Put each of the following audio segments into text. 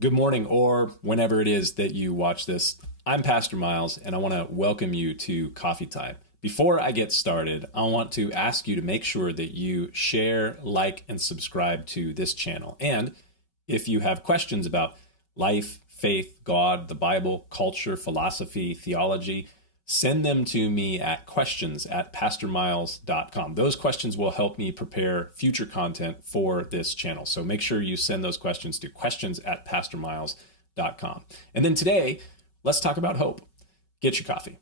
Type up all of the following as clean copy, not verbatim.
Good morning, or whenever it is that you watch this. I'm Pastor Miles, and I want to welcome you to Coffee Time. Before I get started, I want to ask you to make sure that you share, like, and subscribe to this channel. And if you have questions about life, faith, God, the Bible, culture, philosophy, theology, send them to me at questions@pastormiles.com. Those questions will help me prepare future content for this channel. So make sure you send those questions to questions@pastormiles.com. And then today, let's talk about hope. Get your coffee.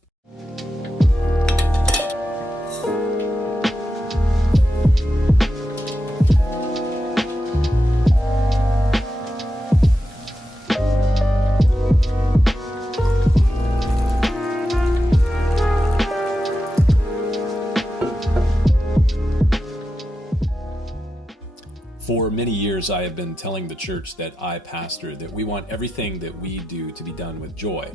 For many years, I have been telling the church that I pastor that we want everything that we do to be done with joy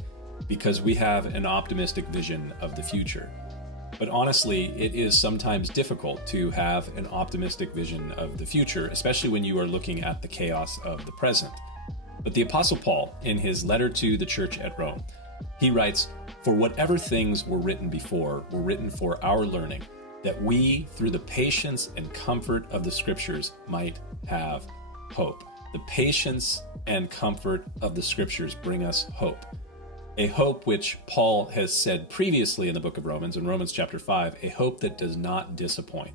because we have an optimistic vision of the future. But honestly, it is sometimes difficult to have an optimistic vision of the future, especially when you are looking at the chaos of the present. But the Apostle Paul, in his letter to the church at Rome, he writes, "For whatever things were written before were written for our learning, that we, through the patience and comfort of the Scriptures, might have hope." The patience and comfort of the Scriptures bring us hope. A hope which Paul has said previously in the book of Romans, in Romans chapter 5, a hope that does not disappoint.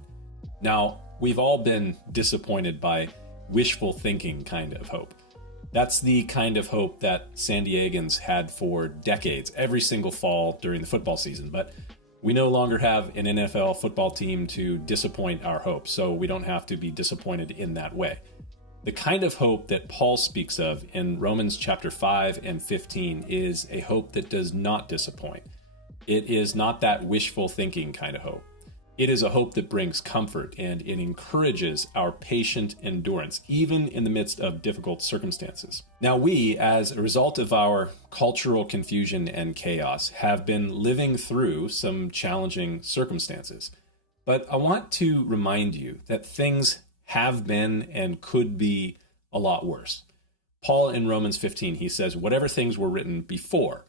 Now, we've all been disappointed by wishful thinking kind of hope. That's the kind of hope that San Diegans had for decades, every single fall during the football season. But we no longer have an NFL football team to disappoint our hope, so we don't have to be disappointed in that way. The kind of hope that Paul speaks of in Romans chapter 5 and 15 is a hope that does not disappoint. It is not that wishful thinking kind of hope. It is a hope that brings comfort, and it encourages our patient endurance, even in the midst of difficult circumstances. Now, we, as a result of our cultural confusion and chaos, have been living through some challenging circumstances. But I want to remind you that things have been and could be a lot worse. Paul in Romans 15, he says, whatever things were written before,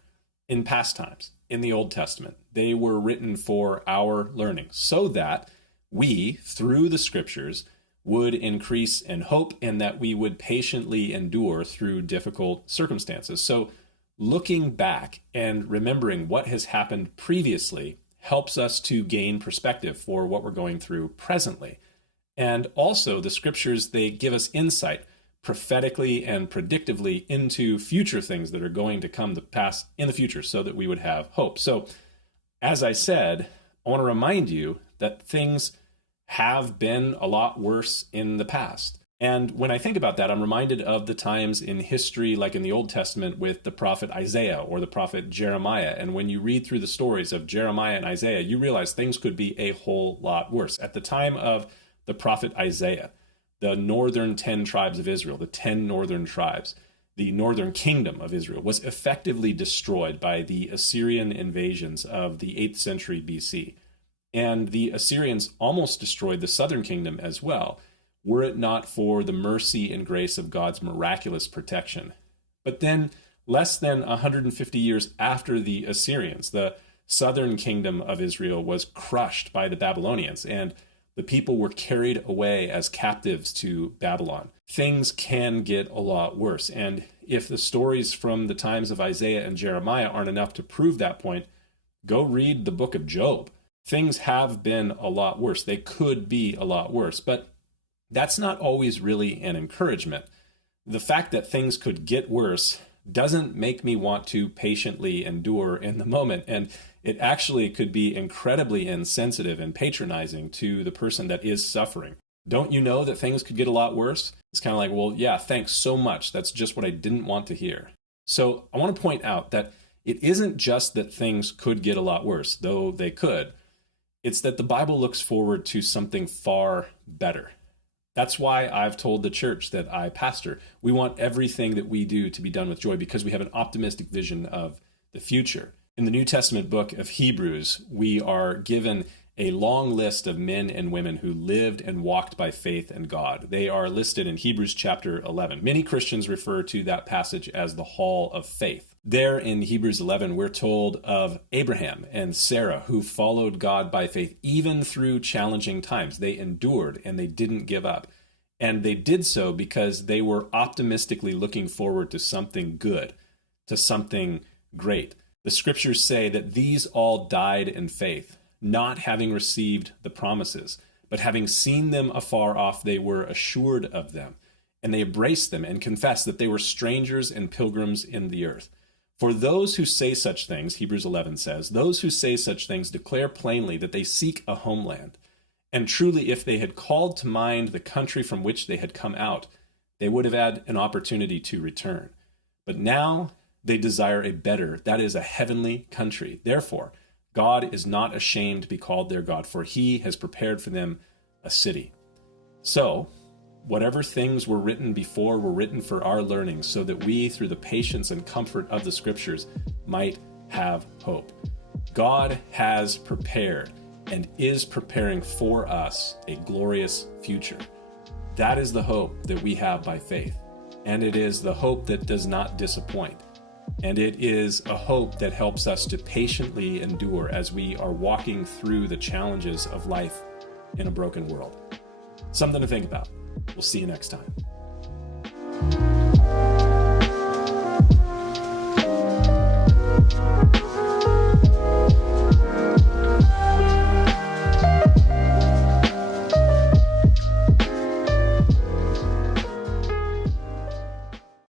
in past times, in the Old Testament, they were written for our learning, so that we, through the Scriptures, would increase in hope and that we would patiently endure through difficult circumstances. So looking back and remembering what has happened previously helps us to gain perspective for what we're going through presently. And also the Scriptures, they give us insight prophetically and predictively into future things that are going to come to pass in the future so that we would have hope. So, as I said, I want to remind you that things have been a lot worse in the past. And when I think about that, I'm reminded of the times in history, like in the Old Testament with the prophet Isaiah or the prophet Jeremiah. And when you read through the stories of Jeremiah and Isaiah, you realize things could be a whole lot worse. At the time of the prophet Isaiah, the northern 10 tribes of Israel, the 10 northern tribes, the northern kingdom of Israel was effectively destroyed by the Assyrian invasions of the 8th century BC. And the Assyrians almost destroyed the southern kingdom as well, were it not for the mercy and grace of God's miraculous protection. But then, less than 150 years after the Assyrians, the southern kingdom of Israel was crushed by the Babylonians, and the people were carried away as captives to Babylon. Things can get a lot worse. And if the stories from the times of Isaiah and Jeremiah aren't enough to prove that point, go read the book of Job. Things have been a lot worse. They could be a lot worse. But that's not always really an encouragement. The fact that things could get worse doesn't make me want to patiently endure in the moment. And it actually could be incredibly insensitive and patronizing to the person that is suffering. Don't you know that things could get a lot worse? It's kind of like, well, yeah, thanks so much. That's just what I didn't want to hear. So I want to point out that it isn't just that things could get a lot worse, though they could. It's that the Bible looks forward to something far better. That's why I've told the church that I pastor, we want everything that we do to be done with joy because we have an optimistic vision of the future. In the New Testament book of Hebrews, we are given a long list of men and women who lived and walked by faith in God. They are listed in Hebrews chapter 11. Many Christians refer to that passage as the Hall of Faith. There in Hebrews 11, we're told of Abraham and Sarah who followed God by faith even through challenging times. They endured and they didn't give up. And they did so because they were optimistically looking forward to something good, to something great. The scriptures say that these all died in faith, not having received the promises, but having seen them afar off, they were assured of them, and they embraced them and confessed that they were strangers and pilgrims in the earth. For those who say such things, Hebrews 11 says, those who say such things declare plainly that they seek a homeland. And truly, if they had called to mind the country from which they had come out, they would have had an opportunity to return. But now they desire a better, that is, a heavenly country. Therefore, God is not ashamed to be called their God, for he has prepared for them a city. So, whatever things were written before were written for our learning, so that we, through the patience and comfort of the scriptures, might have hope. God has prepared and is preparing for us a glorious future. That is the hope that we have by faith, and it is the hope that does not disappoint. And it is a hope that helps us to patiently endure as we are walking through the challenges of life in a broken world. Something to think about. We'll see you next time.